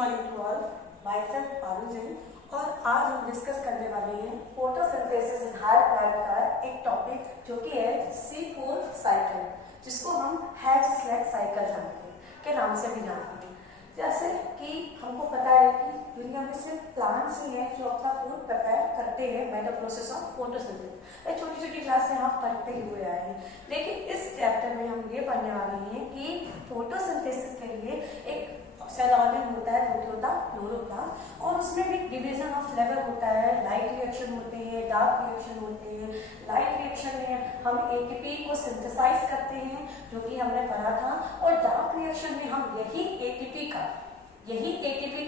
Morning to all, myself Parul Jain. और आज हम डिस्कस करने वाले हैं फोटोसिंथेसिस इन हायर प्लांट का एक टॉपिक जो कि है C4 साइकिल, जिसको हम हैच-स्लैग साइकिल जानते हैं, के नाम से भी जानते हैं। जैसे कि हमको पता है कि दुनिया में सिर्फ प्लांट्स ही हैं जो अपना फूड प्रिपेयर करते हैं by the process of photosynthesis. छोटी छोटी क्लास से हम पढ़ते हुए आए हैं, लेकिन इस चैप्टर में हम ये पढ़ने वाले हैं कि फोटोसिंथेसिस के लिए एक सेल ऑर्गन होता है जो कि होता है क्लोरोप्लास्ट, और उसमें भी डिवीजन ऑफ लेवल होता है। लाइट रिएक्शन होते हैं, डार्क रिएक्शन होते हैं। लाइट रिएक्शन में हम एटीपी को सिंथेसाइज करते हैं जो कि हमने पढ़ा था, और डार्क रिएक्शन में हम यही एटीपी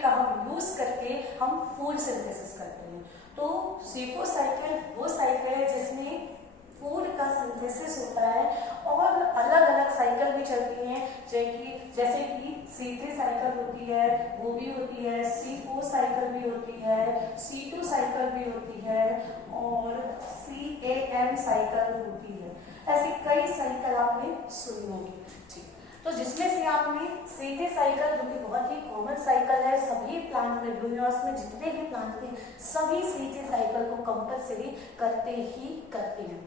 का हम यूज करके हम फूड सिंथेसिस करते हैं। तो C4 साइकिल वो साइकिल है जिसमें फूड का सिंथेसिस होता है, और अलग अलग साइकिल भी चलती हैं, जैसे कि C3 साइकिल होती है, वो भी होती है, C4 साइकिल भी होती है, C2 साइकिल भी होती है, और CAM साइकिल होती है। ऐसी कई साइकिल आपने सुनी होगी। ठीक, तो जिसमें से आपने C3 साइकिल, जो कि बहुत ही कॉमन साइकिल है, सभी प्लांट में, यूनिवर्स में जितने भी प्लांट थे सभी C3 साइकिल को कंपल्सरी करते ही करते हैं।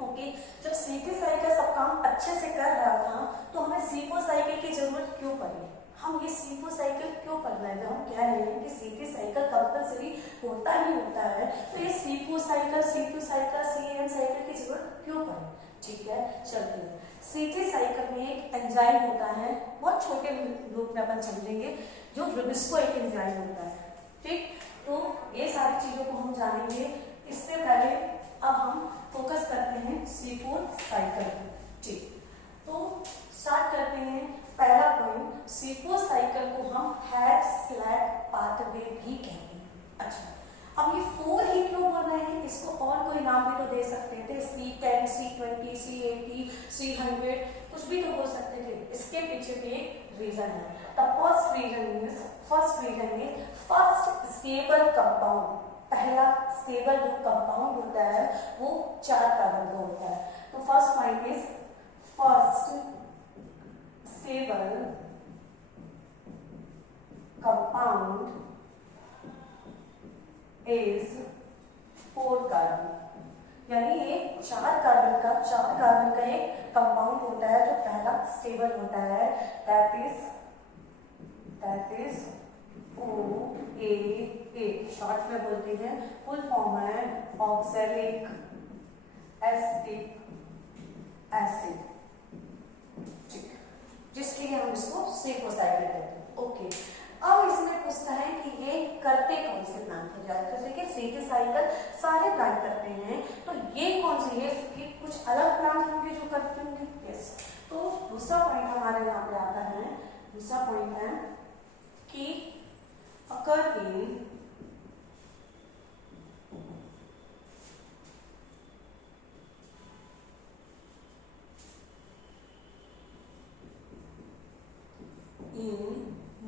ओके, जब C3 साइकिल सब काम अच्छे से कर रहा था तो हमें C4 साइकिल की जरूरत क्यों पड़ी? हम ये C4 साइकिल क्यों पढ़ रहे हैं? जब हम कह रहे हैं कि C3 साइकिल कंपल्सरी होता ही होता है, तो ये C4 cycle, C2 cycle, CAM cycle की जरूरत क्यों पड़ी? ठीक है, चलते हैं। C3 साइकिल में एक एंजाइम होता है, बहुत छोटे रूप में अपन समझेंगे, जो रुबिस्को एक एंजाइम होता है। ठीक, तो ये सारी चीजों को हम जानेंगे। इससे पहले अब हम फोकस करते हैं C4 साइकिल। ठीक, तो स्टार्ट करते हैं। पहला पॉइंट, C4 साइकिल को हम हैच-स्लैग पाथवे भी कहते हैं। अच्छा, अब ये 4 ही क्यों बोल रहे हैं? इसको और कोई नाम भी तो दे सकते थे, C10, C20, C80, C100, कुछ भी तो बोल सकते थे। इसके पीछे भी एक रीजन है। The first reason is first stable compound. पहला स्टेबल जो कंपाउंड होता है वो 4 कार्बन का होता है। तो first point is first stable compound is 4 carbon, यानी ये 4 कार्बन का एक कंपाउंड होता है जो पहला स्टेबल होता है। दैट इज OAA, शॉर्ट में बोलते हैं। फुल फॉर्म है ऑक्सैलिक एसिटिक एसिड, जिसके लिए हम इसको C4 साइकिल कहते हैं। ओके, अब इसमें पूछता है कि ये करते कौन से प्लांट हो जाए? तो देखिए C3 साइकिल सारे प्लांट करते हैं, तो ये कौन से है कि कुछ अलग प्लांट होंगे जो करते होंगे? यस। तो दूसरा पॉइंट हमारे यहाँ पे आता है। दूसरा पॉइंट है कि occur in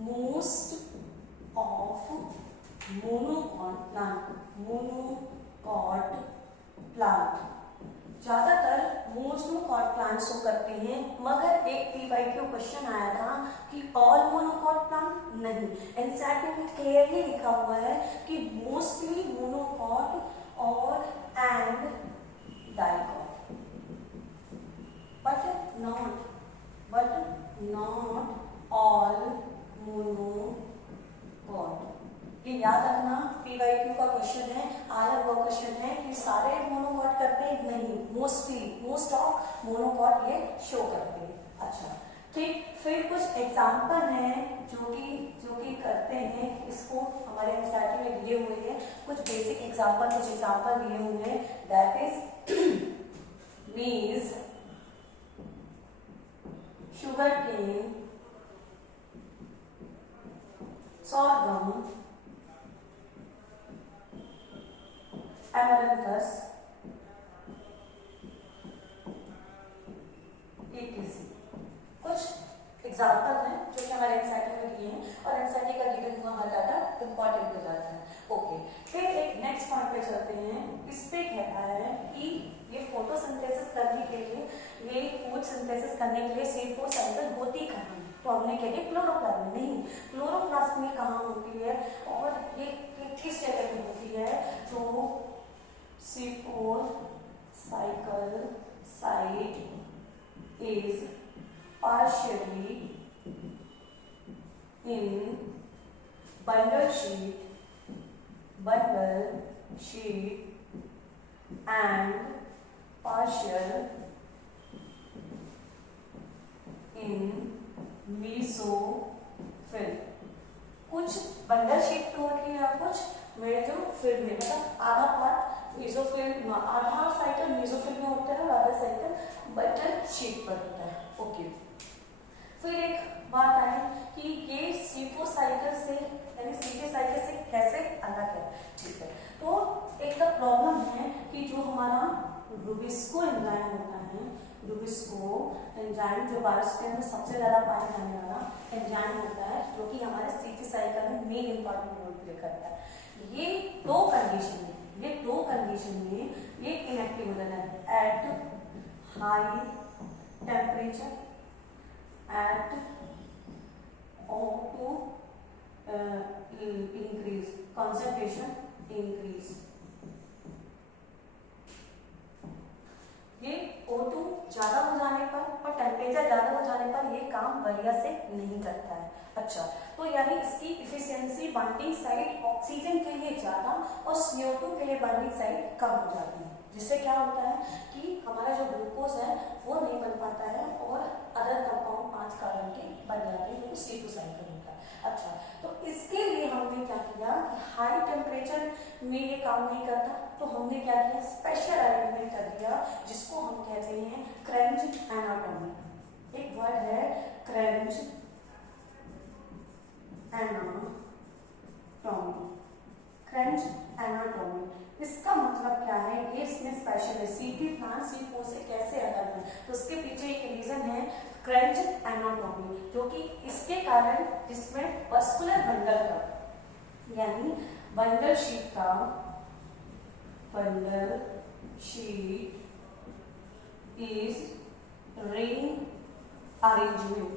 most of monocot plant। ज्यादातर मोनोकॉट प्लांट शो करते हैं, मगर एक PYQ क्वेश्चन आया था कि ऑल मोनोकॉट प्लांट नहीं। एनसीईआरटी में क्लियरली लिखा हुआ है कि मोस्टली मोनोकॉट और and dicot, but not all monocot. ये याद रखना, PYQ का क्वेश्चन है, आया हुआ क्वेश्चन है कि सारे मोनोकॉट करते हैं, नहीं, मोस्ट ऑफ मोनोकॉट ये शो करते हैं। अच्छा, ठीक, फिर कुछ एग्जाम्पल हैं जो कि करते हैं। इसको हमारे एनसीईआरटी में दिए हुए हैं कुछ बेसिक एग्जाम्पल, कुछ एग्जाम्पल दिए हुए हैं। That is maize, sugarcane, sorghum, amaranthus, etc। कुछ एग्जाम्पल हैं जो कि हमारे एनसीईआरटी में दिए हैं, और एनसीईआरटी का गिवन हुआ हर डाटा इंपॉर्टेंट हो जाता है। ओके, फिर एक नेक्स्ट पॉइंट पे चलते हैं। इस पे कहता है कि ये फोटोसिंथेसिस करने के लिए, ये फूड सिंथेसिस करने के लिए C4 साइकिल होती कहाँ है? तो हमने क्या किया क्लोरोप्लास्ट में नहीं, क्लोरोप्लास्ट में कहाँ होती है और ये किस जगह में होती है, तो C4 cycle site is partially in bundle sheet and partial in mesophyll। कुछ बंडल शीट पे होती है और कुछ मेसोफिल में, मतलब आधा पार्ट मेसोफिल, आधा साइकिल मेसोफिल में होता है और आधा साइकिल बंडल शीट पर होता है। ओके, फिर एक बात आई कि ये C4 साइकिल से यानी C3 साइकिल से कैसे अलग है। ठीक है, तो एक तो प्रॉब्लम है कि जो हमारा रुबिस्को एंजाइम होता है, रुबिस्को एंजाइम जो बायोस्फीयर में सबसे ज्यादा पाया जाने वाला एंजाइम होता है, जो कि हमारे C3 साइकिल में मेन इंपॉर्टेंट रोल प्ले करता है, ये दो कंडीशन में ये इनएक्टिव हो जाता है। At high temperature, at O2 increase, concentration increase, ये O2 ज्यादा हो जाने पर और टेम्परेचर ज्यादा हो जाने पर ये काम बढ़िया से नहीं करता है। अच्छा, तो यानी इसकी इफिशियंसी बाइंडिंग साइड ऑक्सीजन के लिए ज्यादा और CO2 के लिए बाइंडिंग साइड कम हो जाती है, जिससे क्या होता है कि हमारा जो ग्लूकोज है वो नहीं बन पाता है और अदर कंपाउंड 5 कार्बन के बन जाते हैं, जो कि C2 साइकिल होता है। अच्छा, तो इसके लिए हमने क्या किया कि हाई टेम्परेचर में ये काम नहीं करता, तो हमने क्या किया स्पेशल अरेंजमेंट कर दिया, जिसको हम कहते हैं क्रेंज एनाटॉमी। एक वर्ड है क्रेंज एनाटॉमी, क्रेंज एनाटॉमी, इसका मतलब क्या है, ये इसमें स्पेशल है, C3 प्लांट C4 से कैसे अलग है, तो उसके पीछे एक रीजन है क्रेंज एनाटॉमी, जो कि इसके कारण इसमें वस्कुलर बंडल का यानी bundle sheath is ring arrangement,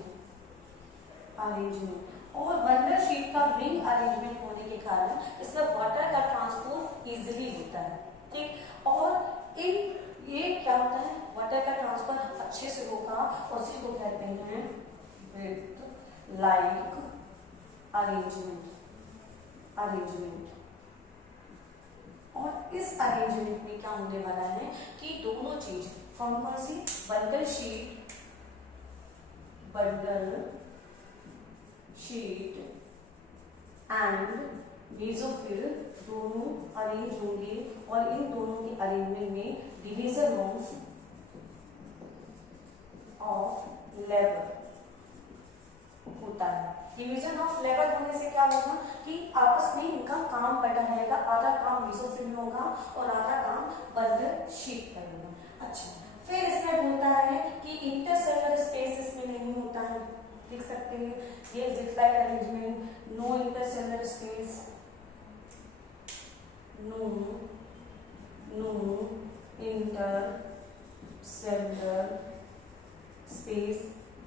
और बंडल शीट का रिंग अरेंजमेंट होने के कारण इसमें वाटर का ट्रांसपोर्ट इजीली होता है। ठीक, और ये क्या होता है, वाटर का ट्रांसफर अच्छे से होगा और इसी को कहते हैं विथ लाइक अरेंजमेंट। और इस अरेंजमेंट में क्या होने वाला है कि दोनों चीज कौन सी, बंडल शीट एंड मेसोफिल दोनों अरेंज होंगे और इन दोनों के अरेंजमेंट में डिवीजन ऑफ लेबर होता है। डिवीजन ऑफ लेबर होने से क्या होगा कि आपस में इनका काम बटा रहेगा, आधा काम मेसोफिल में होगा और आधा काम बंडल शीट पर होगा। अच्छा, फिर इसमें बोलता है कि इंटरसेलुलर स्पेस इसमें नहीं होता है, लिख सकते हैं ये zigzag arrangement, no intercellular space, no intercellular space,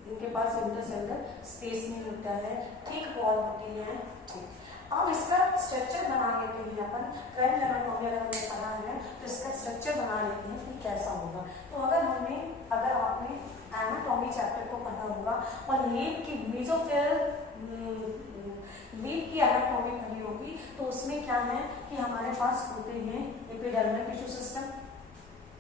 इनके पास इंटरसेलुलर स्पेस नहीं होता है, ठीक वॉल होती है। ठीक, अब इसका स्ट्रक्चर बना लेते हैं अपन, क्रेंज एनाटॉमी अगर हमने पढ़ा है तो इसका स्ट्रक्चर बना लेते हैं कि कैसा होगा। तो अगर आपने एनाटॉमी चैप्टर को पढ़ा होगा और लीफ की एनाटॉमी पढ़ी होगी, तो उसमें क्या है कि हमारे पास होते हैं एपिडर्मल टिश्यू सिस्टम,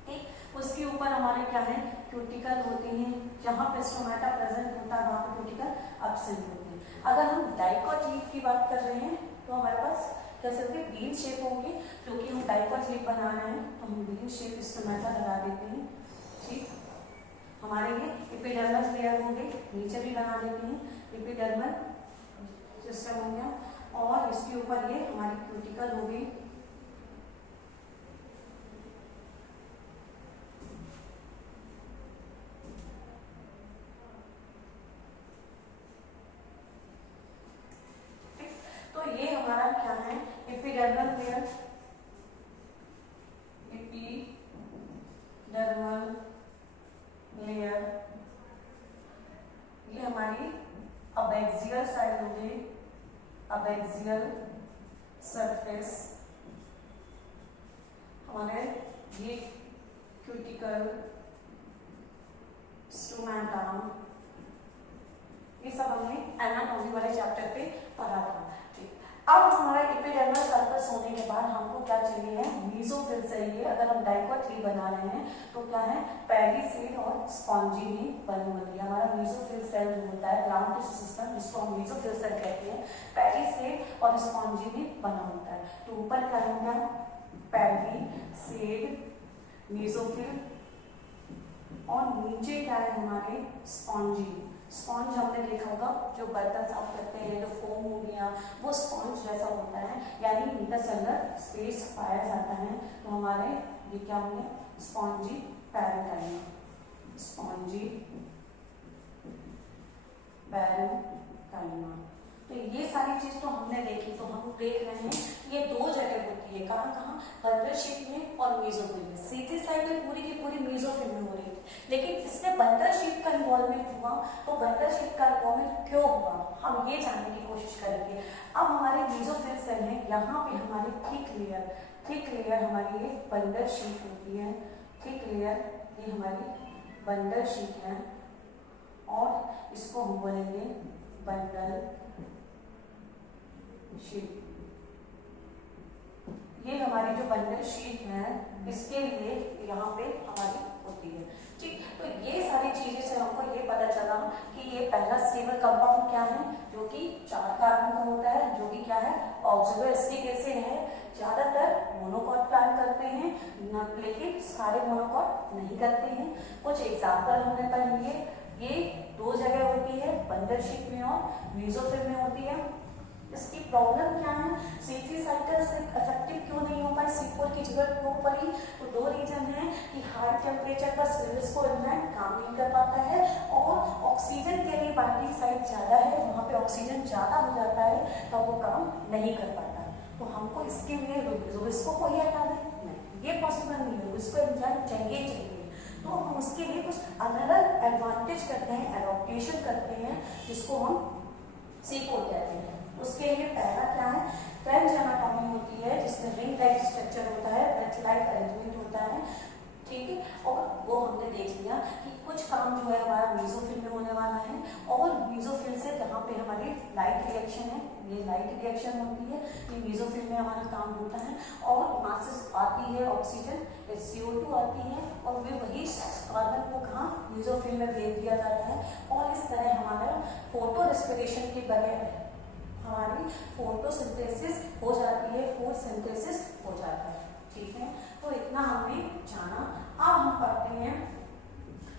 ठीक, उसके ऊपर हमारे क्या है क्यूटिकल होते हैं, जहाँ पे स्टोमेटा प्रेजेंट होता है वहाँ पे क्यूटिकल एब्सेंट होते हैं। अगर हम डाइकोट लीफ की बात कर रहे हैं तो हमारे पास कैसे होते हैं, बीन शेप होंगे, क्योंकि हम डाइकोट लीफ बना रहे हैं तो हम बीन शेप स्टोमेटा लगा देते हैं। ठीक, हमारे ये एपिडर्मल लेयर हो गई, नीचे भी बना देते हैं, एपिडर्मल सिस्टम हो गया, और इसके ऊपर ये हमारी क्यूटिकल हो गई। तो ये हमारा क्या है एपिडर्मल लेयर, ये हमारी आउटर साइड हो गई, अब एक्सियल सरफेस हमारे ये क्यूटिकल, स्टोमेटा, ये सब हमने एनाटॉमी वाले चैप्टर पे पढ़ा था। ठीक, अब हमारा एपिडर्मल सर्फेस होने के बाद हमको क्या चाहिए है, मेसोफिल चाहिए। अगर हम डाइकोट ट्री बना रहे हैं तो क्या है, पेरिसीड और स्पॉन्जी में बनी होती है। हमारा मेसोफिल सेल जो होता है, ग्राउंड टिश्यू सिस्टम, जिसको हम मेसोफिल सेल कहते हैं, पेरिसीड और स्पॉन्जी में बना होता है। तो ऊपर क्या होगा, पेरिसीड, मेसोफिल, और नीचे क्या है हमारे, स्पॉन्जी। स्पॉन्ज हमने देखा होगा, जो बर्तन साफ करते हैं, जो फोम हो गया, वो स्पॉन्ज जैसा होता है, यानी इंटरसेलुलर स्पेस पाया जाता है। तो हमारे ये क्या होंगे, स्पॉन्जी पैरेंकाइमा, स्पॉन्जी पैरेंकाइमा। तो ये सारी चीज तो हमने देखी। तो हम देख रहे हैं ये दो जगह होती है, कहाँ कहाँ, बंडल शेप में और मेसोफिल में। सीधी साइकिल पूरी की पूरी मेसोफिल में हो रही थी, लेकिन इसमें बंडल शेप का इन्वॉल्वमेंट हुआ। तो बंडल शेप का इन्वॉल्वमेंट क्यों हुआ, हम ये जानने की कोशिश करेंगे। अब हमारे मेसोफिल सेल है, यहाँ पे हमारी थिक लेयर हमारी ये बंडल शीट होती है। थिक लेयर ये हमारी बंडल शीट है, और इसको हम बोलेंगे बंडल शीट। ये हमारी जो बंडल शीट है, इसके लिए यहाँ पे हमारी होती है। ठीक, तो ये सारी चीजें से हमको ये पता चला कि ये पहला स्टेबल कंपाउंड क्या है, जो कि 4 कार्बन का होता है, जो कि क्या है, ऑक्सीजोएस्टिक एसिड है। ज्यादातर मोनोकॉट प्लांट करते हैं, लेकिन सारे मोनोकॉट नहीं करते हैं। कुछ एग्जाम्पल हमने पढ़ लिए। ये दो जगह होती है, बंडल शीट में और मेसोफिल में होती है। इसकी प्रॉब्लम क्या है, C3 साइकिल से इफेक्टिव क्यों नहीं हो पाई, C4 की जरूरत क्यों पड़ी। तो दो रीजन है कि हाई टेम्परेचर पर सिलिको एंजाइम काम नहीं कर पाता है, और ऑक्सीजन के लिए बाइंडिंग साइट ज्यादा है, वहाँ पे ऑक्सीजन ज्यादा हो जाता है, तो वो काम नहीं कर पाता। तो हमको इसके लिए रुबिस्को को ही हटा दें, नहीं, ये पॉसिबल नहीं है। रुबिस्को एंजाइम चाहिए। तो हम उसके लिए कुछ अलग एडवांटेज करते हैं, एडॉप्टेशन करते हैं, जिसको हम C4 कहते हैं। उसके लिए पहला क्या है, फ्रेंच एनाटॉमी होती है, जिसमें रिंग टाइप स्ट्रक्चर होता है, बेड-लाइक अरेंजमेंट होता है। ठीक है, और वो हमने देख लिया कि कुछ काम जो है हमारा मेसोफिल में होने वाला है, और मेसोफिल से जहाँ पे हमारी लाइट रिएक्शन है, ये लाइट रिएक्शन होती है, ये मेसोफिल में हमारा काम होता है। और वहाँ से आती है ऑक्सीजन, CO2 आती है, और फिर वही कार्बन को कहाँ, मेसोफिल में भेज दिया जाता है। और इस तरह हमारा फोटो रेस्पिरेशन के बगैर हमारी फोटोसिंथेसिस हो जाती है, फूड सिंथेसिस हो जाता है। ठीक है, तो इतना हमने जाना। अब हम पढ़ते हैं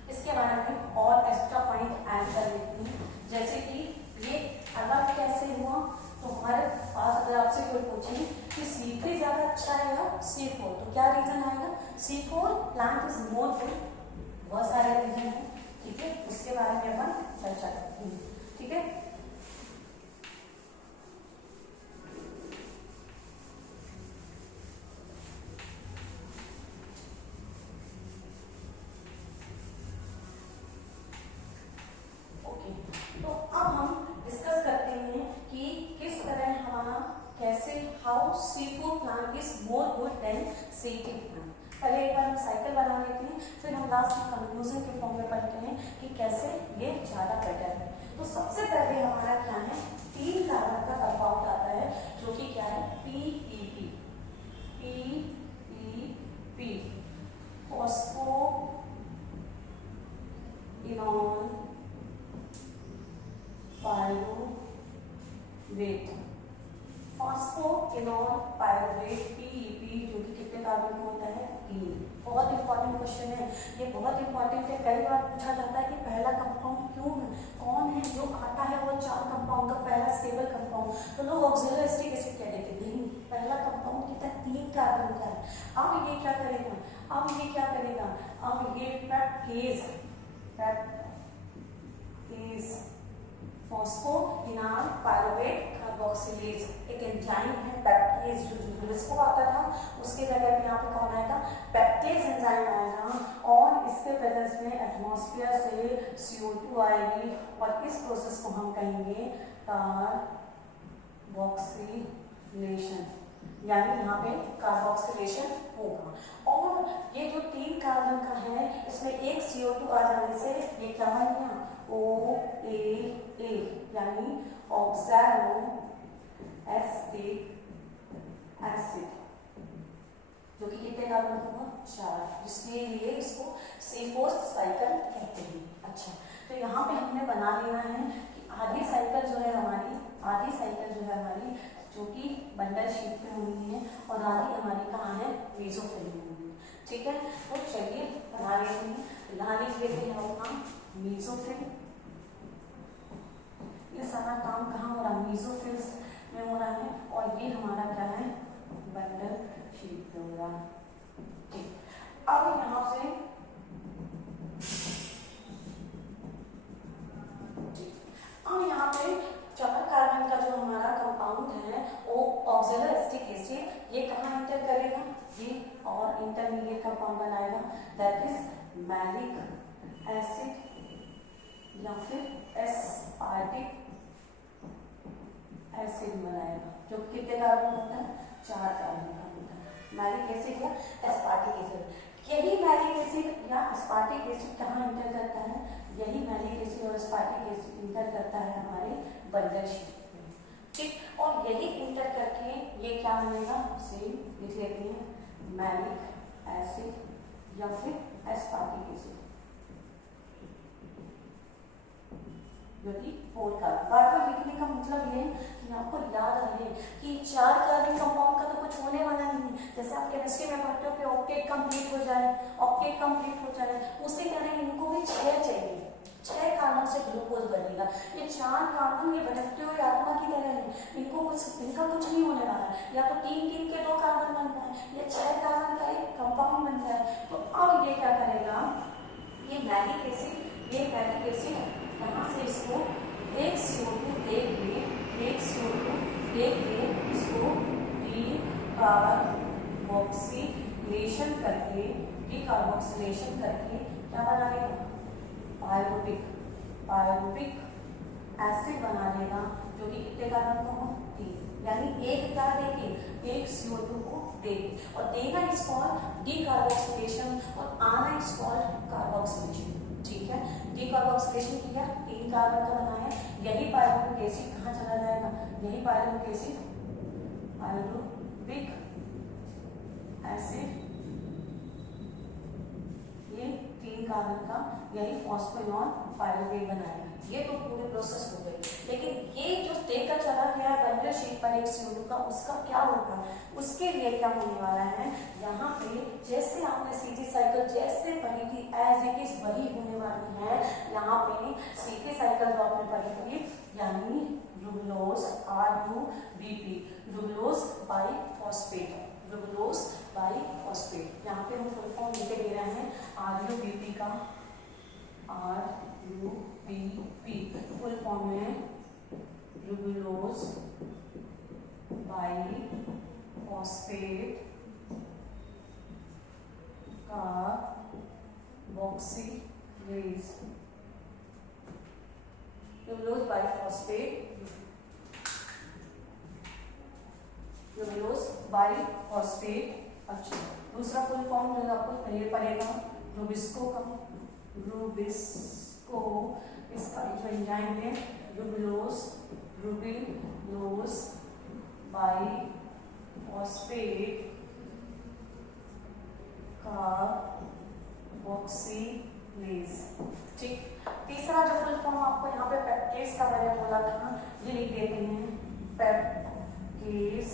इसके बारे में और एक्स्ट्रा पॉइंट ऐड कर लेते हैं, जैसे कि ये अलग कैसे हुआ। तो हमारे पास अगर आपसे कोई पूछे कि C3 ज्यादा अच्छा है या C4, तो क्या रीजन आएगा, C4 plant is more food. बहुत सारे रीजन है, ठीक है, उसके बारे में अपन चर्चा करते हैं। ठीक है, तो अब हम डिस्कस करते हैं कि किस तरह हमारा कैसे how C4 plant is more good than C3 plant. पहले एक बार हम साइकिल बना लेते हैं, फिर हम लास्ट में कंक्लूजन के फॉर्म में पढ़ते हैं कि कैसे ये ज्यादा बेटर है। तो सबसे पहले हमारा क्या है, 3 कार्बन का कंपाउंड आता है, जो कि क्या है, PEP, phosphoenol pyruvate. Phosphoenol pyruvate PEP, जो कि कितने कार्बन का होता है, 3। बहुत इंपॉर्टेंट क्वेश्चन है ये, बहुत इंपॉर्टेंट है। कई बार पूछा जाता है कि पहला कंपाउंड क्यों है, कौन है जो आता है वो 4 कंपाउंड का पहला स्टेबल कंपाउंड। तो लोग ऑक्सीजोएस्टिक एसिड कह देते हैं, नहीं, पहला कंपाउंड कितना, 3 कार्बन का है। अब ये क्या करेगा, अब ये पेप्टेज फॉस्फोइनॉल पायरुवेट कार्बोक्सिलेज एक एंजाइम है, पेप्टेज जो जुगुलिस्को आता था उसके जगह पे यहाँ पे कौन आएगा, पेप्टेज एंजाइम आएगा और इसके प्रेजेंस में एटमॉस्फेयर से CO2 आएगी और इस प्रोसेस को हम कहेंगे कार्बोक्सिलेशन, यानी यहाँ पे कार्बोक्सिलेशन होगा। और ये जो 3 कार्बन का है इसमें एक CO2 आ जाने से ये क्या बन गया, OAA यानी ऑक्सैलोएसिटिक एसिड, जो कि कितने कार्बन होगा, 4, जिसके लिए इसको C4 साइकिल कहते हैं। अच्छा, तो यहाँ पे हमने बना लेना है कि आधी साइकिल जो है हमारी जो कि बंडल शीट पे होनी है और आधी हमारी कहाँ है, मेसोफिल में होनी है। ठीक है, तो चलिए बना लेते हैं। बनाने के लिए हम काम मेसोफिल, ये सारा काम कहाँ हो रहा है, मेसोफिल्स में हो रहा है और ये हमारा क्या है, बंडल शीट पे हो रहा है। ठीक, अब यहाँ से अब यहाँ पे 4 कार्बन का जो हमारा कंपाउंड है वो ऑक्सैलोएसिटिक एसिड, ये कहाँ इंटर करेगा, ये और इंटरमीडिएट कंपाउंड बनाएगा, दैट इज मैलिक एसिड या फिर एस्पार्टिक एसिड बनाएगा, जो कितने कार्बन होता है, 4 कार्बन का होता है। मैलिक एसिड या एस्पार्टिक एसिड, यही मैलिक एसिड या एस्पार्टिक एसिड कहाँ इंटर करता है, यही मैलिक एसिड और एस्पार्टिक एसिड इंटर करता है हमारे बंडल शीट में। ठीक, और यही इंटर करके ये क्या बनेगा, सेम लिख लेते हैं, मैलिक एसिड या फिर एस्पार्टिक एसिड, जो कि 4 कार्बन। बार बार लिखने का मतलब ये है कि आपको याद रहे कि 4 कार्बन कंपाउंड का तो कुछ होने वाला नहीं। जैसे आप केमिस्ट्री में पढ़ते हो कि ऑक्टेट कंप्लीट हो जाए, उसी तरह इनको भी 6 चाहिए, 6 कार्बन से ग्लूकोज बनेगा। ये 4 कार्बन ये भटकते हुए आत्मा की तरह है, इनका कुछ नहीं होने वाला है, या तो 3 के 2 कार्बन बन जाए या 6 कार्बन का एक कंपाउंड बन जाए। तो अब ये क्या करेगा, ये मैलिक एसिड यहाँ से इसको एक CO2 दे के इसको डीकार्बोक्सिलेशन करके क्या बना लेगा, पायरुविक एसिड बना लेगा, जो कि कितने कार्बन का हो, 3, यानी एक क्या देगी, एक CO2 को देगी और देगा इज कॉल्ड डीकार्बोक्सिलेशन और आना इज कॉल्ड कार्बोक्सिलेशन। ठीक है, डीकार्बोक्सिलेशन किया, 3 कार्बन का बनाया, यही पायरुविक एसिड कहाँ चला जाएगा, यही पायरुविक एसिड ये 3 कार्बन का यही फॉस्फेनॉल पायरुवेट बनाएगा। ये तो पूरी प्रोसेस हो गई, लेकिन ये जो देकर चला गया है बंडल शीट पर एक CO2 का, उसका क्या होगा, उसके लिए क्या होने वाला है, यहाँ पे जैसे आपने सीधी साइकिल जैसे पढ़ी थी एज इट इज वही होने वाली है। यहाँ पे सीधी साइकिल जो आपने पढ़ी थी, यानी रूबुलोज RUBP, रूबुलोज बाइफॉस्फेट, यहाँ पे हम फुल फॉर्म लिखे दे रहे हैं RUBP का, RUBP फुल फॉर्म है रूबुलोज बाइफॉस्फेट कार्बोक्सिलेज, रूबुलोज बाइफॉस्फेट अच्छा, दूसरा फुल फॉर्म जो आपको पहले पड़ेगा रूबिस्को का, इसका जो एंजाइम है रूबिलोज बाइफॉस्फेट कार्बोक्सिलेज। ठीक, तीसरा जो फुल फॉर्म आपको यहाँ पे पेप्टेज का मैंने बोला था, ये लिख देते हैं, पेप्टेज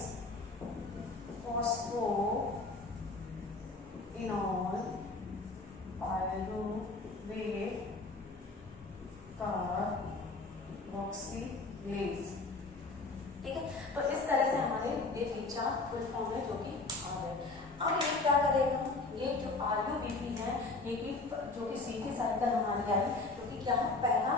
फॉस्फोइनॉल पायरुवेट कार्बोक्सिलेज। ठीक है, तो इस तरह से हमारे ये 3-4 फुल फॉर्म है जो कि आ गए। अब ये क्या करेगा, ये जो RUBP है, ये कि जो कि सीधी साइकिल हमारी आई, जो कि क्या है, पहला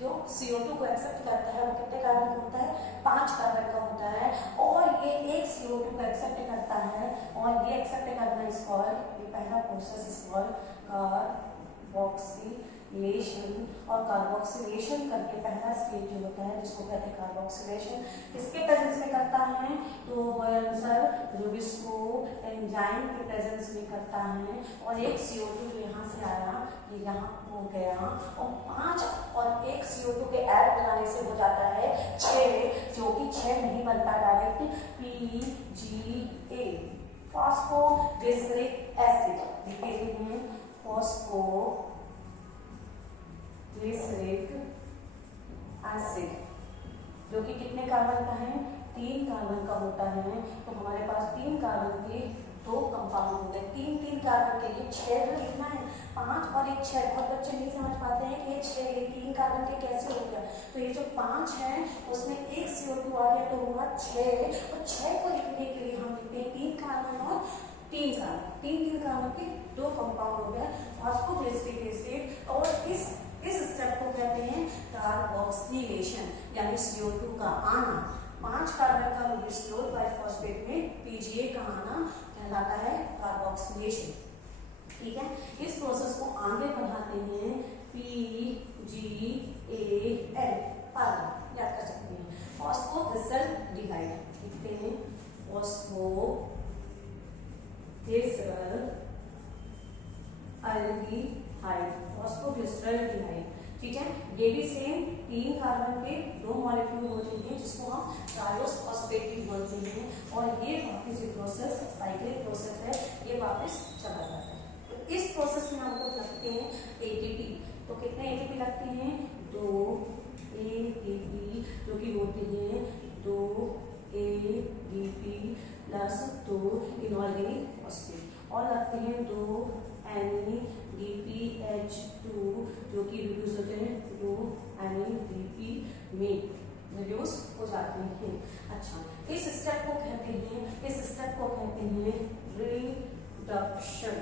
जो CO2 को एक्सेप्ट करता है वो कितने कार्बन का होता है, 5 कार्बन का होता है। और ये एक CO2 को एक्सेप्ट करता है और ये एक्सेप्ट करना इज कॉल्ड, ये पहला प्रोसेस इज कॉल्ड कार्बोक्सिलेशन। और कार्बोक्सिलेशन करके पहला स्टेज जो होता है जिसको कहते हैं कार्बोक्सिलेशन, किसके प्रेजेंस में करता है, तो आंसर रूबिस्को एंजाइम के प्रेजेंस में करता है। और एक CO2 जो यहाँ से आया ये यहाँ हो गया और 5 और एक CO2 के ऐड बनाने से हो जाता है 6, जो कि 6 नहीं बनता डायरेक्ट PGA, फॉस्फोग्लिसरिक एसिड। लिखते हैं फॉस्फोग्लिसरिक एसिड, जो कि कितने कार्बन का है, 3 कार्बन का होता है। तो हमारे पास 3 कार्बन के 2 कंपाउंड हो गए, 3 कार्बन के लिए 6 जो लिखना है, 5 और एक 6। बहुत बच्चे नहीं समझ पाते हैं कि ये 6 3 कार्बन के कैसे हो गया। तो ये जो 5 है उसमें एक CO2 आ गया तो हुआ 6, और 6 को लिखने के लिए हम लिखते हैं 3 कार्बन और 3 कार्बन, 3 कार्बन के 2 कंपाउंड हो गए फॉस्फोग्लिसरिक एसिड। और इस स्टेप को कहते हैं कार्बोक्सिलेशन, यानी CO2 का आना। 5 कार्बन का रूबिस्टोल बाइफॉस्फेट में PGA का आना कहलाता है कार्बोक्सिलेशन। ठीक है, इस प्रोसेस को आगे बढ़ाते हैं PGAL, याद कर सकते हैं फॉस्फोग्लिसरल्डिहाइड। लिखते हैं फॉस्फोग्लिसरल्डिहाइड। ठीक है, ये भी सेम 3 कार्बन के 2 मॉलिक्यूल होते हैं जिसको हम ट्रायोस फॉस्फेट भी बोलते हैं। और ये वापस ये प्रोसेस साइक्लिक प्रोसेस है, ये वापस चला जाता है। तो इस प्रोसेस में हमको लगते हैं ATP। तो कितने ATP लगते हैं, 2 ATP, जो कि होते हैं 2 ADP प्लस 2 इनऑर्गेनिक फॉस्फेट, और लगते हैं 2 NADPH2, जो कि रिड्यूस होते हैं 2 NADP में रिड्यूस हो जाते हैं। अच्छा, इस स्टेप को कहते हैं रिडक्शन।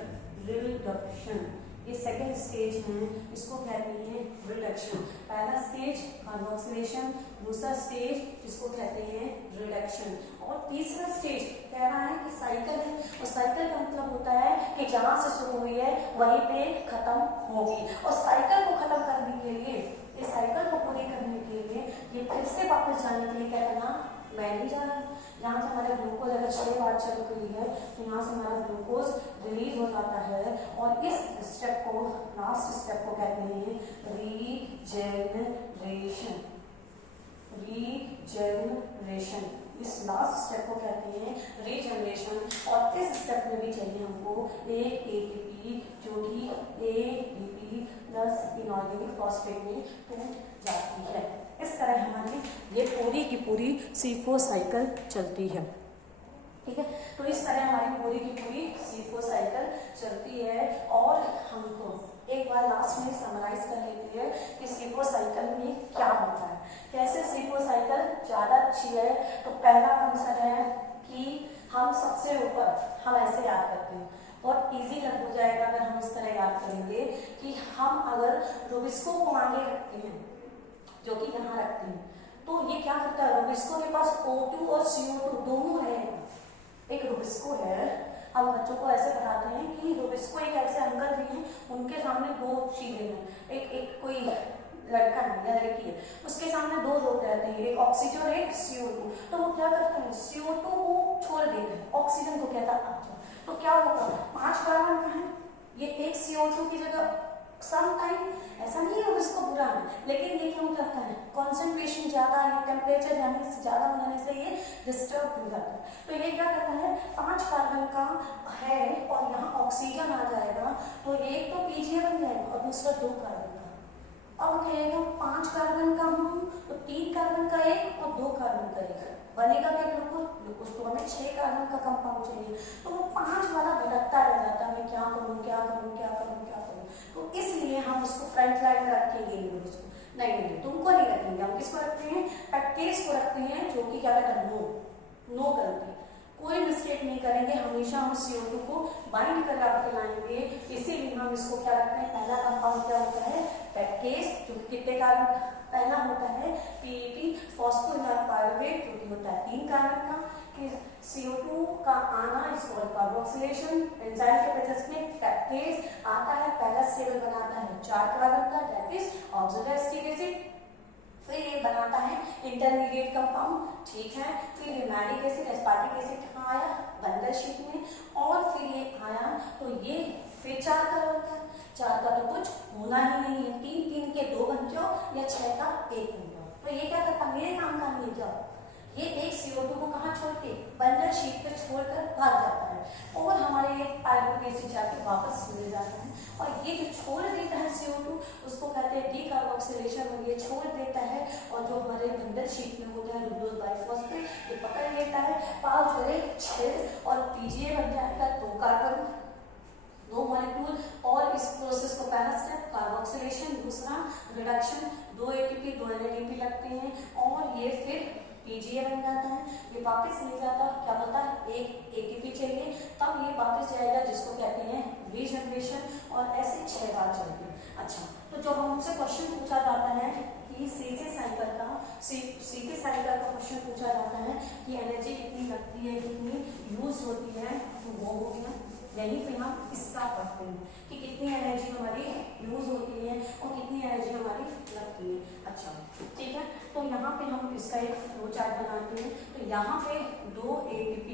ये सेकेंड स्टेज है, इसको कहते हैं रिडक्शन। पहला स्टेज कार्बोक्सिलेशन, दूसरा स्टेज जिसको कहते हैं रिडक्शन, और तीसरा स्टेज कह रहा है कि साइकिल है। और साइकिल का मतलब होता है कि जहां से शुरू हुई है वहीं पे खत्म होगी। और साइकिल को खत्म करने के लिए, इस साइकिल को पूरी करने के लिए ये फिर से वापस जाने के लिए क्या करना, मैं नहीं जा रहा। यहाँ से हमारा ग्लूकोज अगर 6 बार चल रही है तो यहाँ से हमारा ग्लूकोज रिलीज हो जाता है। और इस स्टेप को, लास्ट स्टेप को कहते हैं रीजनरेशन। इस लास्ट स्टेप को कहते हैं रीजनरेशन। और इस स्टेप में भी चाहिए हमको एक ATP, जो कि ADP प्लस इनऑर्गेनिक फॉस्फेट में टूट जाती है। इस तरह हमारी ये पूरी की पूरी C4 साइकिल चलती है। ठीक है, तो इस तरह हमारी पूरी की पूरी C4 साइकिल चलती है। और हमको एक बार लास्ट में समराइज कर लेते हैं कि C4 साइकिल में क्या होता है, कैसे C4 साइकिल ज़्यादा अच्छी है। तो पहला आंसर है कि हम सबसे ऊपर हम ऐसे याद करते हैं, बहुत इजी हो जाएगा अगर हम इस तरह याद करेंगे कि हम अगर रूबिस्को को आगे रखते हैं, जो कि यहाँ रखते हैं, तो ये क्या करता है, रूबिस्को के पास O2 और CO2 दोनों है। एक रूबिस्को है, हम बच्चों को ऐसे पढ़ाते हैं कि रूबिस्को एक ऐसे अंकल भी हैं, उनके सामने 2 चीजें हैं। एक कोई लड़का है या लड़की है, उसके सामने 2 लोग रहते हैं, एक ऑक्सीजन और एक CO2। तो वो क्या करता है, CO2 को छोड़ देता है, ऑक्सीजन को कहता है अच्छा। तो क्या होगा, 5 कार्बन का है, ये एक CO2 की जगह सम टाइम, ऐसा नहीं है उसको बुरा है, लेकिन ये क्यों करता है, कॉन्सेंट्रेशन ज्यादा है, टेम्परेचर ज्यादा होने से ये डिस्टर्ब हो जाता है। तो ये क्या करता है, 5 कार्बन का है और यहाँ ऑक्सीजन आ जाएगा, तो एक तो PGA बन जाएगा और दूसरा 2 कार्बन का। अब कहेगा 5 कार्बन का हूँ तो 3 कार्बन का एक और 2 कार्बन का एक बनेगा क्या, ग्लूकोज। तो हमें 6 कार्बन का कंपाउंड चाहिए, तो वो 5 वाला भटकता रह जाता है, मैं क्या करूँ। तो इसलिए हम उसको फ्रंट लाइन में रखेंगे नहीं, तुमको नहीं रखेंगे, हम किसको रखते हैं, पैक्टेज को रखते हैं, जो कि क्या कहता है, नो करते, कोई मिस्टेक नहीं करेंगे, हमेशा हम CO2 को बाइंड कर के लाएंगे। इसीलिए हम इसको क्या रखते हैं, पहला कंपाउंड क्या होता है, केस जो कि कितने कार्बन का, पहला होता है पीईटी फॉस्फोइनॉल पायरुवेट जो कि होता है 3 कार्बन का, कि CO2 का आना इज कॉल्ड कार्बोक्सिलेशन। एंजाइम के प्रोसेस में कैटकेस आता है, पहला सेल बनाता है 4 कार्बन का, दैट इज ऑक्सीडाइज्ड एसिड। फिर ये बनाता है इंटरमीडिएट कंपाउंड, ठीक है। फिर ये मैलिक एसिड एस्पार्टिक एसिड कहाँ आया, बंदर शीट में, और फिर ये आया तो ये फिर 4 का होता है। 4 का तो कुछ होना ही नहीं है, 3 के 2 बन जाओ या 6 का 1 बन जाओ। तो ये क्या करता, मेरे काम का नहीं जाओ, ये एक CO2 को कहाँ छोड़ के, बंदर शीट पे छोड़कर भाग जाता है और हमारे एक पायरुवेट एसिड जाके वापस मिल जाता है। और ये जो छोड़ देता है CO2 उसको कहते हैं डीकार्बोक्सिलेशन, और ये छोड़ देता है और जो हमारे बंदर शीट में होता है रूडोज बाइफॉस्फेट ये पकड़ लेता है, 5 जोड़े 6 और PGA बन जाएगा 2 कार्बन 2 मॉलिक्यूल। और इस प्रोसेस को पहला स्टेप कार्बोक्सिलेशन, दूसरा रिडक्शन, 2 ATP 2 NADP लगते हैं और ये फिर PGA बन जाता है। ये वापस ले जाता है, क्या होता है, एक ATP चाहिए तब ये वापस जाएगा जिसको कहते हैं रीजनरेशन, और ऐसे 6 बार चलती है। अच्छा, तो जो हमसे क्वेश्चन पूछा जाता है कि सीके साइकिल का क्वेश्चन पूछा जाता है कि एनर्जी कितनी लगती है, कितनी यूज होती है, तो वो हो गया यहीं पे हम इसका पढ़ते हैं कि कितनी एनर्जी हमारी यूज होती है और कितनी एनर्जी हमारी लगती है। अच्छा ठीक है, तो यहाँ पे हम इसका एक फ्लो चार्ट बनाते हैं। तो यहाँ पे 2 ATP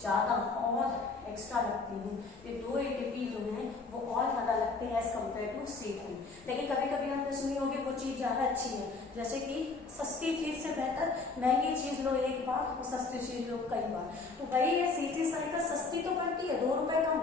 ज़्यादा और एक्स्ट्रा लगती हैं, ये 2 ATP जो हैं वो और ज़्यादा लगते हैं एज कम्पेयर टू C3। लेकिन कभी कभी हमने सुनी होगी वो चीज़ ज़्यादा अच्छी है, जैसे कि सस्ती चीज़ से बेहतर महंगी चीज़ लो एक बार और सस्ती चीज़ लो कई बार। तो वही है C3 साइकिल सस्ती तो पड़ती है 2 रुपये कम,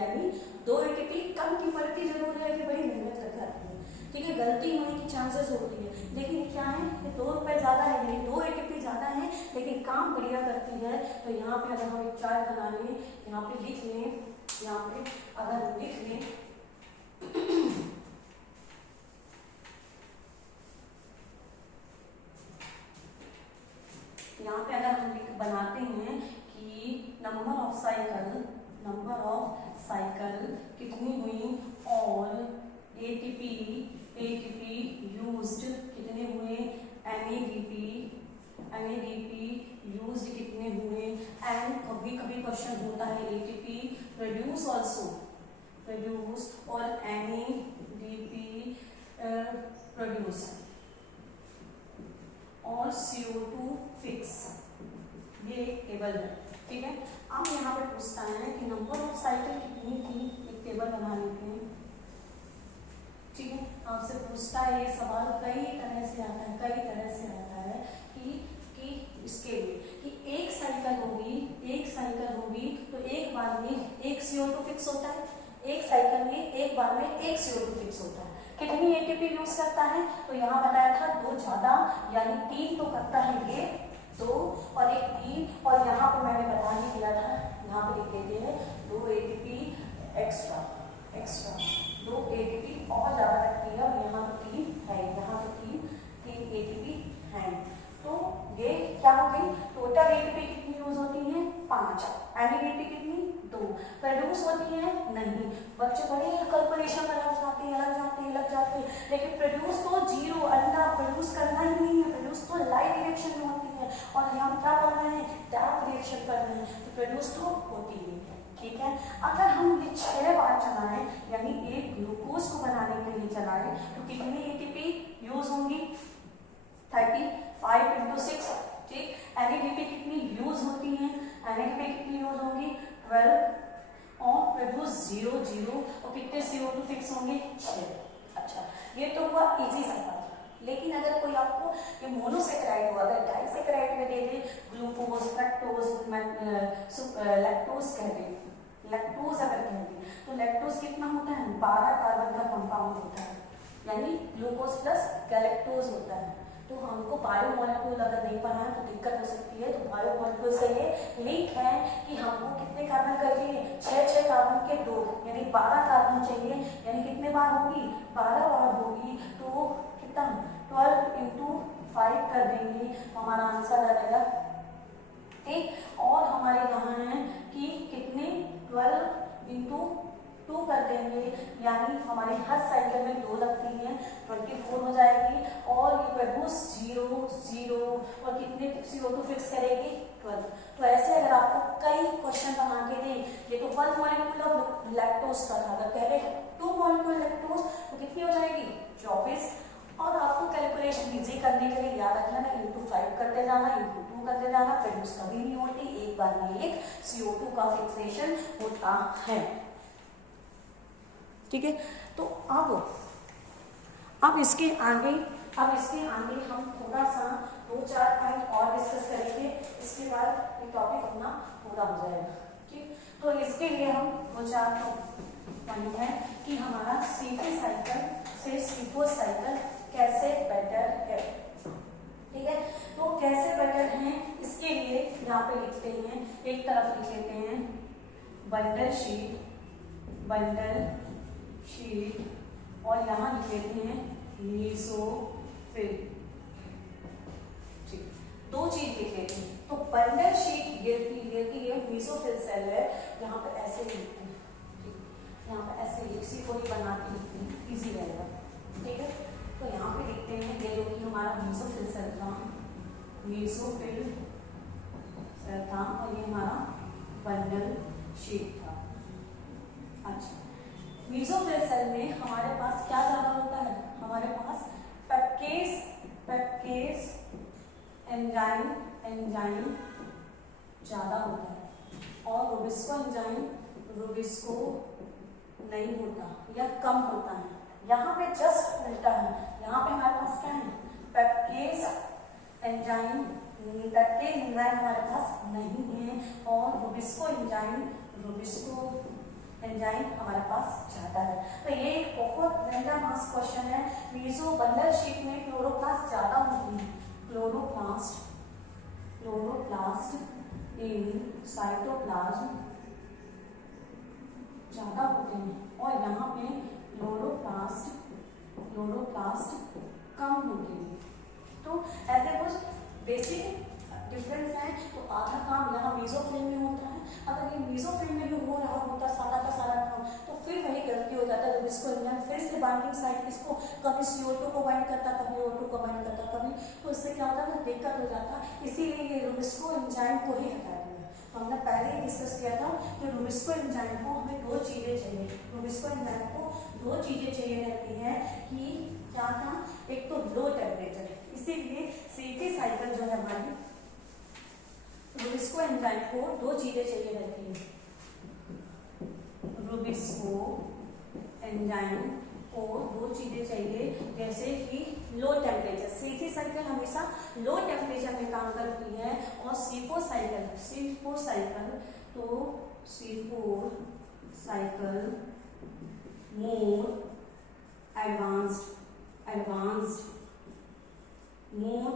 यानी 2 ATP कम की पड़ती जरूर है कि बड़ी मेहनत कर जाती है, ठीक है, गलती होने की चांसेस होती है। लेकिन क्या है कि 2 रुपये ज़्यादा है, यानी 2 ATP ज़्यादा है लेकिन काम बढ़िया करती है। तो यहाँ पे अगर हम एक चार्ट बना लें, यहाँ पे लिख लें, यहाँ पे अगर लिख लें यहाँ पे अगर हम बनाते हैं कि नंबर ऑफ साइकिल कितनी हुई और ATP यूज्ड कितने हुए, NADP यूज्ड कितने हुए, एंड कभी कभी क्वेश्चन होता है ATP प्रोड्यूस और NADP प्रोड्यूस और CO2 फिक्स, ये एक टेबल है, ठीक है। अब यहाँ पे पूछता है कि नंबर ऑफ साइकिल कितनी थी, एक टेबल बना लेते हैं, ठीक है। आपसे पूछता है ये सवाल कई तरह से आता है कि इसके लिए कि एक साइकिल होगी तो एक बार में एक CO2 फिक्स होता है, एक साइकिल में एक बार में एक CO2 फिक्स होता है। कितनी ATP यूज करता है, तो यहाँ बताया था 2 ज्यादा यानी 3 तो करता है ये 2 और एक 3, और यहाँ पे मैंने बता ही दिया था, यहाँ पे लिख देते हैं 2 ATP एक्स्ट्रा 2 ATP और ज़्यादा लगती है, और यहाँ तो 3 है, यहाँ तो 3 ATP है। तो ये क्या हो गई, टोटल ATP कितनी यूज होती है 5, NADP कितनी 2, प्रोड्यूस होती है नहीं, बच्चे बड़े कैलकुलेशन में लग जाते हैं, लेकिन प्रोड्यूस तो 0 अंडा प्रोड्यूस करना ही नहीं है, प्रोड्यूस तो लाइट रिएक्शन में होती है, और यहाँ क्या कर रहे हैं डार्क रिएक्शन कर रहे हैं, तो प्रोड्यूस तो होती नहीं है, ठीक है। अगर हम ये 6 बार चलाएं, यानी एक ग्लूकोज को बनाने के लिए चलाएं, तो कितनी ATP यूज होंगी 35 × 6, ठीक। NADP कितनी यूज होती है, NADP कितनी यूज होंगी 12 और प्रोड्यूस 0 और कितने CO2 फिक्स होंगे 6। अच्छा, ये तो हुआ इजी सवाल। लेकिन अगर कोई आपको ये मोनोसेक्राइड हो, अगर डाइसेक्राइड में दे दे ग्लूकोज फ्रक्टोज लैक्टोज कह दे, लैक्टोज अगर कह दे तो लैक्टोज कितना होता है 12 कार्बन का कंपाउंड होता है, यानी ग्लूकोज प्लस गैलेक्टोज होता है। तो हमको बायोमोलेक्यूल अगर नहीं पढ़ा है तो दिक्कत हो सकती है। तो बायोमोलेक्यूल से ये लिंक है कि हमको कितने कार्बन चाहिए 6 कार्बन के 2 यानी 12 कार्बन चाहिए, यानी कितने बार होगी 12 बार होगी, तो कितना 12 × 5 कर देंगे, हमारा आंसर आ जाएगा, ठीक। और हमारे यहाँ है कि कितने 12 × 2 कर देंगे, यानी हमारे हर साइकिल में 2 लगती हैं, 24 हो जाएगी। और ये प्रोड्यूस 0 0 और कितने CO2 फिक्स करेगी 12। तो ऐसे अगर आपको कई क्वेश्चन बना के दें, ये तो 1 मॉलिक्यूल ऑफ लैक्टोज का था, अगर पहले 2 मॉलिक्यूल लैक्टोज तो कितनी हो जाएगी 24। और आपको कैलकुलेशन इजी करने के लिए याद रखना ना, इंटू 5 करते जाना, इंटू 2 करते जाना, प्रोड्यूस कभी नहीं होती, एक बार में एक CO2 का फिक्सेशन होता है। ठीक है, तो अब इसके आगे हम थोड़ा सा 2-4 पॉइंट और डिस्कस करेंगे, इसके बाद ये टॉपिक अपना पूरा हो जाएगा। ठीक, तो इसके लिए हम 2-4 पॉइंट है कि हमारा C3 साइकिल से C4 साइकिल कैसे बेटर है। ठीक है, तो कैसे बेटर है इसके लिए यहाँ पे लिखते हैं, एक तरफ लिख लेते हैं बंडल शीट और यहाँ लिख लेते हैं मेसोफिल। ठीक, 2 चीज लिख लेते हैं। तो बंडल शीट गिरती है, मेसोफिल सेल है, यहाँ पे ऐसे लिखते हैं। यहाँ पे ऐसे इसी को ही बना के लिखते हैं, इजी रहेगा। ठीक है, तो यहाँ पे लिखते हैं ये जो कि हमारा मेसोफिल सेल था, और ये हमारा बंडल शीट था। अच्छा, मेसोफिल सेल में हमारे पास क्या ज्यादा होता है, हमारे पास पेप्केस एंजाइम ज्यादा होता है और रुबिस्को नहीं होता या कम होता है। यहाँ पे जस्ट उल्टा है, यहाँ पे हमारे पास क्या है, पेप्केस एंजाइम हमारे पास नहीं है और रुबिस्को एंजाइम हमारे पास ज्यादा है। तो ये एक बहुत रैंडम मास क्वेश्चन है। मेसो बंडल शीट में क्लोरोप्लास्ट ज्यादा होती है, क्लोरोप्लास्ट इन साइटोप्लाज्म ज्यादा होते हैं और यहाँ पे क्लोरोप्लास्ट कम होते हैं। तो ऐसे कुछ बेसिक डिफरेंस है। तो आधा काम यहाँ मेसोफिल में होता है, अगर ये मेसोफिल में भी हो रहा होता सारा का सारा काम, तो फिर वही गलती हो जाता है। जब इसको एंजाइम फिर से बाइंडिंग साइट इसको कभी CO2 को बाइंड करता, कभी O2 को बाइंड करता, कभी, तो इससे क्या होता है ना, दिक्कत हो जाता है। इसीलिए ये रुबिस्को एंजाइम को ही हटा दिया। तो हमने पहले ही डिस्कस किया था कि रुबिस्को एंजाइम को हमें 2 चीजें चाहिए, रुबिस्को एंजाइम को 2 चीजें चाहिए रहती है कि क्या था, एक तो लो टेम्परेचर, इसीलिए C3 साइकिल जो है हमारी रुबिस्को एंजाइम को 2 चीजें चाहिए रहती है, रुबिस्को एंजाइम को 2 चीजें चाहिए, जैसे कि लो टेम्परेचर। C3 साइकिल हमेशा लो टेम्परेचर में काम करती है और C4 साइकिल मोर एडवांस्ड मोर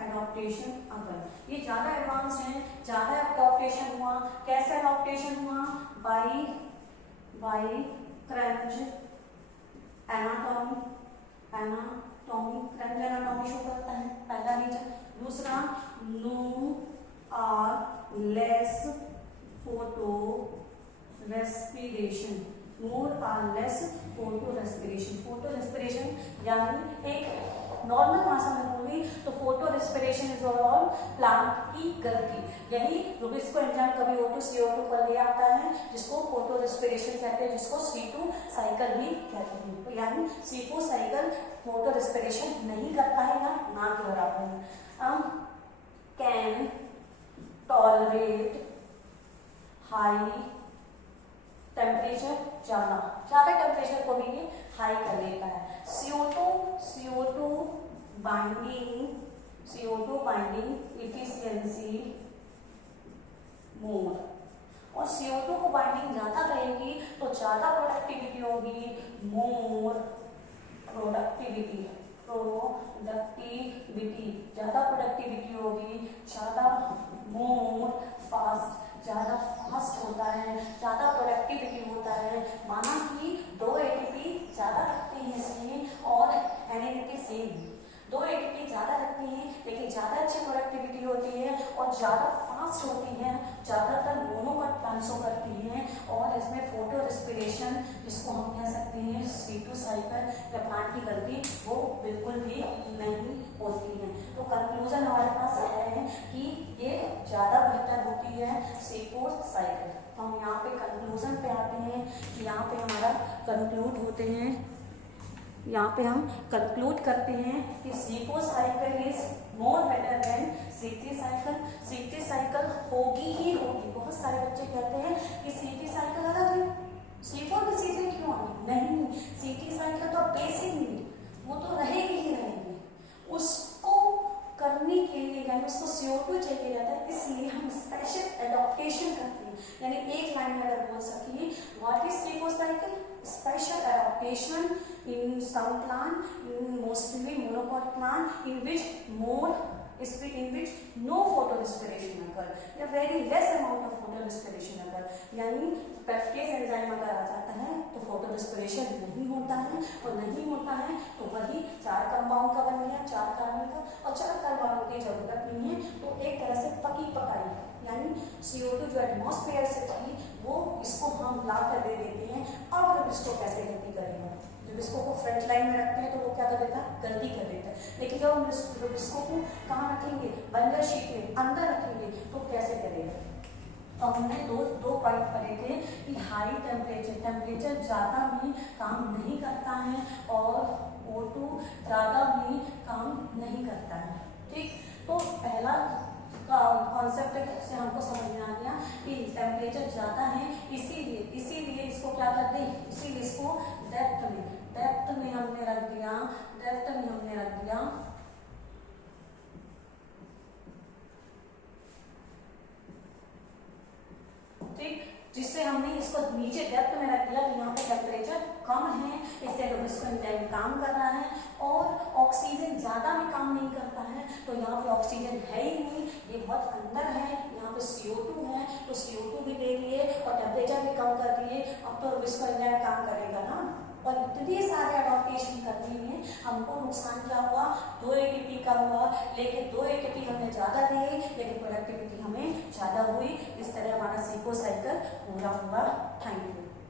एडॉप्टेशन अपर, ये ज्यादा एडवांस है, ज्यादा एडॉप्टेशन हुआ। कैसे एडॉप्टेशन हुआ, बाई क्रंच एनाटॉमी शो करता है, पहला रीजन। दूसरा, no or less photorespiration, photorespiration यानी एक नॉर्मल भाषा में बोली तो photorespiration is all plant की गलती। यही रुबिस्को एंजाइम कभी O2 CO2 पर ले आता है, जिसको फोटो रेस्पिरेशन कहते हैं, जिसको C2 साइकिल भी कहते हैं। तो यानी C4 साइकिल फोटो रेस्पिरेशन नहीं करता है या ना के बराबर है। कैन टॉलरेट हाई टेम्परेचर, ज्यादा टेम्परेचर को भी ये हाई कर लेता है। CO2 बाइंडिंग इफिशियंसी मोर, और CO2 को बाइंडिंग ज्यादा रहेगी तो ज्यादा प्रोडक्टिविटी होगी, मोर प्रोडक्टिविटी, ज्यादा प्रोडक्टिविटी होगी, ज्यादा मोर फास्ट, ज्यादा फास्ट होता है, ज्यादा प्रोडक्टिविटी होता है। माना कि 2 ATP ज्यादा रखते हैं इसमें और NADP सेम, 2 ATP ज्यादा रखते हैं लेकिन ज्यादा अच्छी प्रोडक्टिविटी होती है। और ज़्यादा फास्ट होती हैं, ज़्यादातर मोनोकॉट प्लांट शो करती हैं और इसमें फोटो रेस्पिरेशन जिसको हम कह सकते हैं C2 साइकिल या प्लांट की गलती वो बिल्कुल भी नहीं होती है। तो कंक्लूजन हमारे पास है कि ये ज़्यादा बेहतर होती है C4 साइकिल। तो हम यहाँ पे कंक्लूजन पे आते हैं कि यहाँ पे हमारा कंक्लूड होते हैं, यहाँ पे हम कंक्लूड करते हैं कि C4 cycle is more better than C3 cycle. C3 cycle होगी ही होगी। बहुत सारे बच्चे कहते हैं कि C3 साइकिल अलग है, C4 में C3 क्यों आनी? नहीं, C3 साइकिल तो बेसिक नहीं, वो तो रहेगी ही रहेगी। उसको करने के लिए यानी उसको CO2 चाहिए रहता है, इसलिए हम स्पेशल एडॉप्टेशन करते हैं। यानी एक लाइन में अगर बोल सकिए what is C4 cycle? Special adaptation in some plant, in mostly monocot plant, in which no photorespiration occur, या very less amount of photorespiration occur। यानी पेप्टेज एंजाइम अगर आ जाता है तो फोटोरेस्पिरेशन नहीं होता है, और नहीं होता है तो वही 4 कंपाउंड का बन गया, 4 कार्बन का, और 4 कार्बन की जरूरत नहीं है। तो एक तरह से पकी पकाई यानी CO2 जो एटमॉस्फेयर से थी वो इसको हम ला कर दे देते हैं। अब हम इसको कैसे गलती करेंगे? जब इसको को फ्रंट लाइन में रखते हैं तो वो क्या कर देता है? गलती कर देता है। लेकिन जब हम इसको को कहाँ रखेंगे? बंजर शीट में अंदर रखेंगे तो कैसे करेगा? तो हमने दो पॉइंट पढ़े थे कि हाई टेम्परेचर ज़्यादा भी काम नहीं करता है और O2 ज़्यादा भी काम नहीं करता है। ठीक, तो पहला कॉन्सेप्ट से हमको समझ में आ गया कि टेम्परेचर ज़्यादा है, इसीलिए इसको क्या करते हैं? इसीलिए इसको डेप्थ में हमने रख दिया ठीक, जिससे हमने इसको नीचे डेप्थ में रख दिया कि यहाँ पे टेम्परेचर कम है, इससे इसको एंजाइम काम कर रहा है और ऑक्सीजन ज़्यादा भी काम नहीं करता है। तो यहाँ पे ऑक्सीजन है ही नहीं, ये बहुत अंदर है, यहाँ पे CO2 है तो CO2 भी ले लिए और टेम्परेचर भी कम कर दिए। अब तो इसको एंजाइम काम करेगा ना, और इतने सारे एडॉप्टेशन करने में हमको नुकसान क्या हुआ? 2 ATP का हुआ, लेकिन 2 ATP हमने ज़्यादा दिए लेकिन प्रोडक्टिविटी हमें ज़्यादा हुई। इस तरह हमारा C4 साइकिल पूरा हुआ। Thank you.